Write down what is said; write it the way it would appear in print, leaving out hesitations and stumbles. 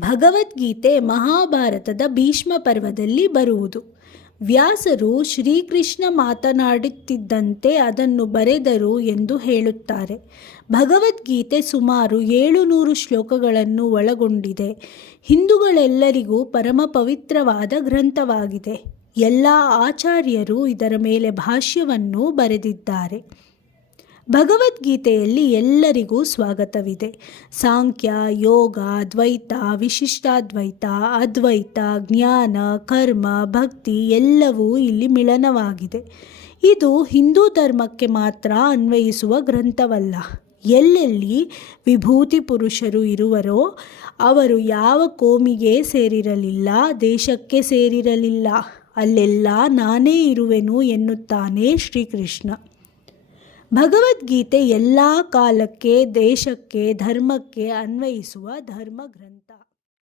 ಭಗವದ್ಗೀತೆ ಮಹಾಭಾರತದ ಭೀಷ್ಮ ಪರ್ವದಲ್ಲಿ ಬರುವುದು. ವ್ಯಾಸರು ಶ್ರೀಕೃಷ್ಣ ಮಾತನಾಡುತ್ತಿದ್ದಂತೆ ಅದನ್ನು ಬರೆದರು ಎಂದು ಹೇಳುತ್ತಾರೆ. ಭಗವದ್ಗೀತೆ ಸುಮಾರು 700 ಶ್ಲೋಕಗಳನ್ನು ಒಳಗೊಂಡಿದೆ. ಹಿಂದೂಗಳೆಲ್ಲರಿಗೂ ಪರಮ ಪವಿತ್ರವಾದ ಗ್ರಂಥವಾಗಿದೆ. ಎಲ್ಲ ಆಚಾರ್ಯರು ಇದರ ಮೇಲೆ ಭಾಷ್ಯವನ್ನು ಬರೆದಿದ್ದಾರೆ. ಭಗವದ್ಗೀತೆಯಲ್ಲಿ ಎಲ್ಲರಿಗೂ ಸ್ವಾಗತವಿದೆ. ಸಾಂಖ್ಯ, ಯೋಗ, ದ್ವೈತ, ವಿಶಿಷ್ಟಾದ್ವೈತ, ಅದ್ವೈತ, ಜ್ಞಾನ, ಕರ್ಮ, ಭಕ್ತಿ ಎಲ್ಲವೂ ಇಲ್ಲಿ ಮಿಲನವಾಗಿದೆ. ಇದು ಹಿಂದೂ ಧರ್ಮಕ್ಕೆ ಮಾತ್ರ ಅನ್ವಯಿಸುವ ಗ್ರಂಥವಲ್ಲ. ಎಲ್ಲೆಲ್ಲಿ ವಿಭೂತಿ ಪುರುಷರು ಇರುವರೋ ಅವರು ಯಾವ ಕೋಮಿಗೆ ಸೇರಿರಲಿಲ್ಲ, ದೇಶಕ್ಕೆ ಸೇರಿರಲಿಲ್ಲ. ಅಲ್ಲೆಲ್ಲ ನಾನೇ ಇರುವೆನು ಎನ್ನುತ್ತಾನೆ ಶ್ರೀಕೃಷ್ಣ. ಭಗವದ್ಗೀತೆ ಎಲ್ಲ ಕಾಲಕ್ಕೆ, ದೇಶಕ್ಕೆ, ಧರ್ಮಕ್ಕೆ ಅನ್ವಯಿಸುವ ಧರ್ಮ ಗ್ರಂಥ.